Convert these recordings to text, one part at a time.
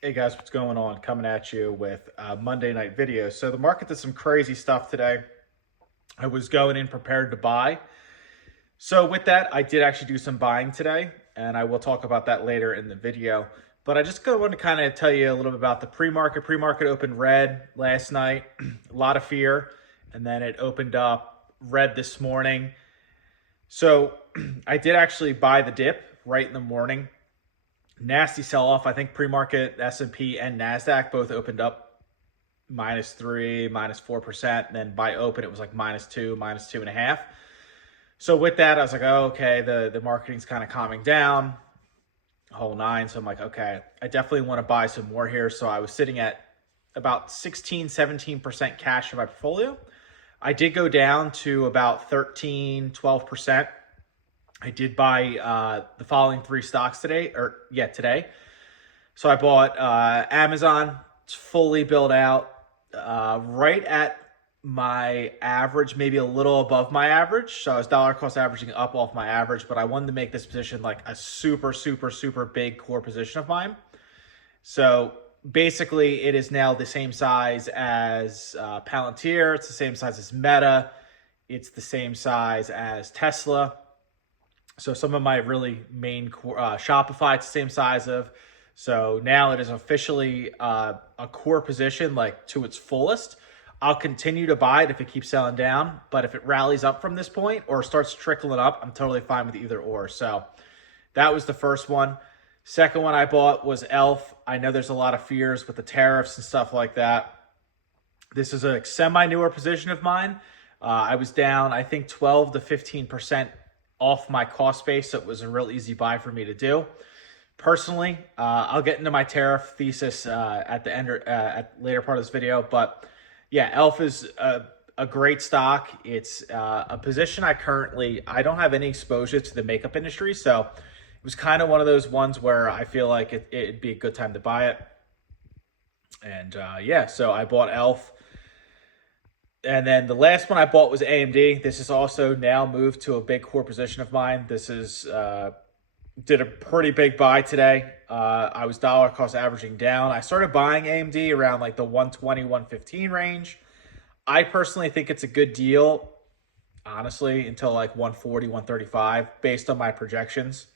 Hey guys, what's going on? Coming at you with a Monday night video. So the market did some crazy stuff today. I was going in prepared to buy. So with that, I did actually do some buying today, and I will talk about that later in the video. But I just want to kind of tell you a little bit about the pre-market. Pre-market opened red last night, a lot of fear, and then it opened up red this morning. So I did actually buy the dip right in the morning. Nasty sell-off. I think pre-market S&P and NASDAQ both opened up -3, -4%. And then by open, it was like -2, -2.5. So with that, I was like, oh, okay, the marketing's kind of calming down, whole nine. So I'm like, okay, I definitely want to buy some more here. So I was sitting at about 16, 17% cash in my portfolio. I did go down to about 13, 12%. I did buy the following three stocks today. So I bought Amazon. It's fully built out, right at my average, maybe a little above my average. So I was dollar cost averaging up off my average, but I wanted to make this position like a super, super, super big core position of mine. So basically, it is now the same size as Palantir. It's the same size as Meta. It's the same size as Tesla. So some of my really main Shopify, it's the same size of. So now it is officially a core position, like to its fullest. I'll continue to buy it if it keeps selling down, but if it rallies up from this point or starts trickling up, I'm totally fine with either or. So that was the first one. Second one I bought was ELF. I know there's a lot of fears with the tariffs and stuff like that. This is a semi-newer position of mine. I was down, I think, 12 to 15% off my cost base, so it was a real easy buy for me to do. Personally, I'll get into my tariff thesis at the end, at later part of this video, but yeah, ELF is a great stock. It's a position I don't have any exposure to the makeup industry, so it was kind of one of those ones where I feel like it'd be a good time to buy it. And yeah, so I bought ELF. And then the last one I bought was AMD. This is also now moved to a big core position of mine. This is did a pretty big buy today. I was dollar cost averaging down. I started buying AMD around like the 120, 115 range. I personally think it's a good deal, honestly, until like 140, 135 based on my projections.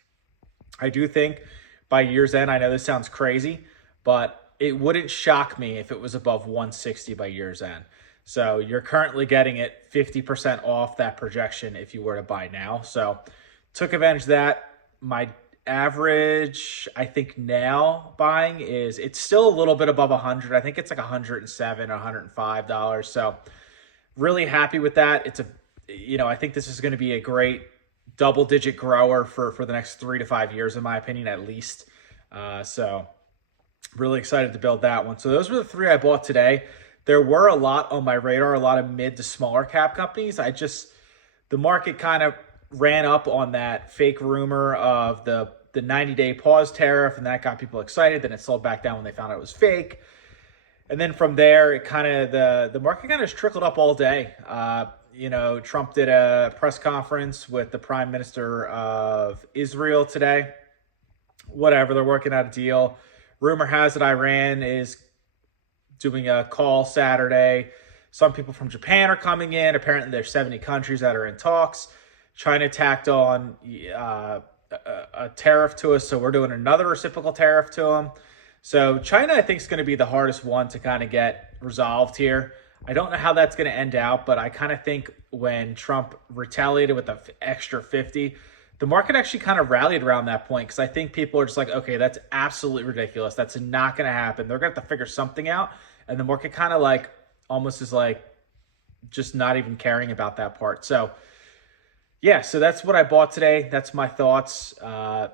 I do think by year's end, I know this sounds crazy, but it wouldn't shock me if it was above 160 by year's end. So you're currently getting it 50% off that projection if you were to buy now. So took advantage of that. My average, I think now buying it's still a little bit above 100. I think it's like 107, $105. So really happy with that. I think this is going to be a great double-digit grower for the next 3 to 5 years, in my opinion, at least. So really excited to build that one. So those were the three I bought today. There were a lot on my radar, a lot of mid to smaller cap companies. The market kind of ran up on that fake rumor of the 90-day pause tariff, and that got people excited. Then it sold back down when they found out it was fake. And then from there, the market kind of just trickled up all day. Trump did a press conference with the Prime Minister of Israel today. Whatever, they're working out a deal. Rumor has it Iran is doing a call Saturday. Some people from Japan are coming in. Apparently, there's 70 countries that are in talks. China tacked on a tariff to us, so we're doing another reciprocal tariff to them. So China, I think, is going to be the hardest one to kind of get resolved here. I don't know how that's going to end out, but I kind of think when Trump retaliated with the extra 50, the market actually kind of rallied around that point, because I think people are just like, okay, that's absolutely ridiculous. That's not going to happen. They're going to have to figure something out. And the market kind of like almost is like just not even caring about that part. So yeah, so that's what I bought today. That's my thoughts. I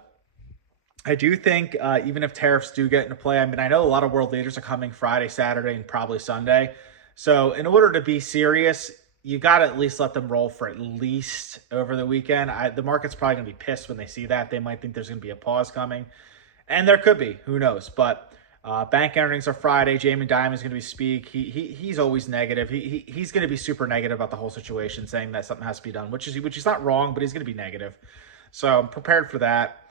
do think even if tariffs do get into play, I mean, I know a lot of world leaders are coming Friday, Saturday, and probably Sunday. So in order to be serious, you got to at least let them roll for at least over the weekend. The market's probably going to be pissed when they see that. They might think there's going to be a pause coming. And there could be. Who knows? But bank earnings are Friday. Jamie Dimon is going to be speak. He's always negative. He's going to be super negative about the whole situation, saying that something has to be done, which is not wrong, but he's going to be negative. So I'm prepared for that.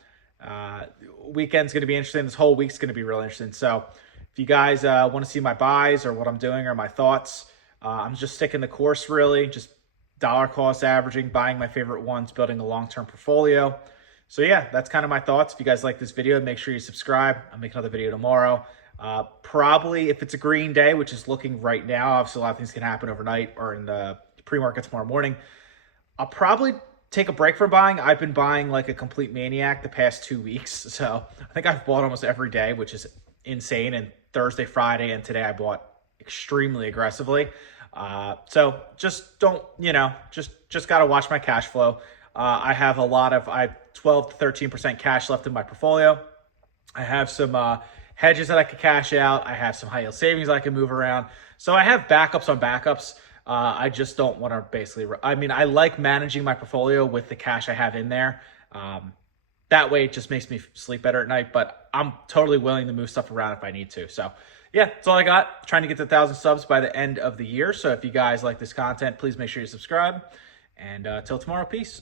Weekend's going to be interesting. This whole week's going to be real interesting. So if you guys want to see my buys or what I'm doing or my thoughts, I'm just sticking the course really, just dollar cost averaging, buying my favorite ones, building a long-term portfolio. So yeah, that's kind of my thoughts. If you guys like this video, make sure you subscribe. I'll make another video tomorrow. Probably if it's a green day, which is looking right now, obviously a lot of things can happen overnight or in the pre-market tomorrow morning. I'll probably take a break from buying. I've been buying like a complete maniac the past 2 weeks. So I think I've bought almost every day, which is insane. And Thursday, Friday, and today I bought extremely aggressively. So just don't, just got to watch my cash flow. I have 12 to 13% cash left in my portfolio. I have some hedges that I could cash out. I have some high yield savings I can move around. So I have backups on backups. I just don't want to I like managing my portfolio with the cash I have in there. That way it just makes me sleep better at night, but I'm totally willing to move stuff around if I need to. So yeah, that's all I got. Trying to get to 1,000 subs by the end of the year. So if you guys like this content, please make sure you subscribe. And till tomorrow, peace.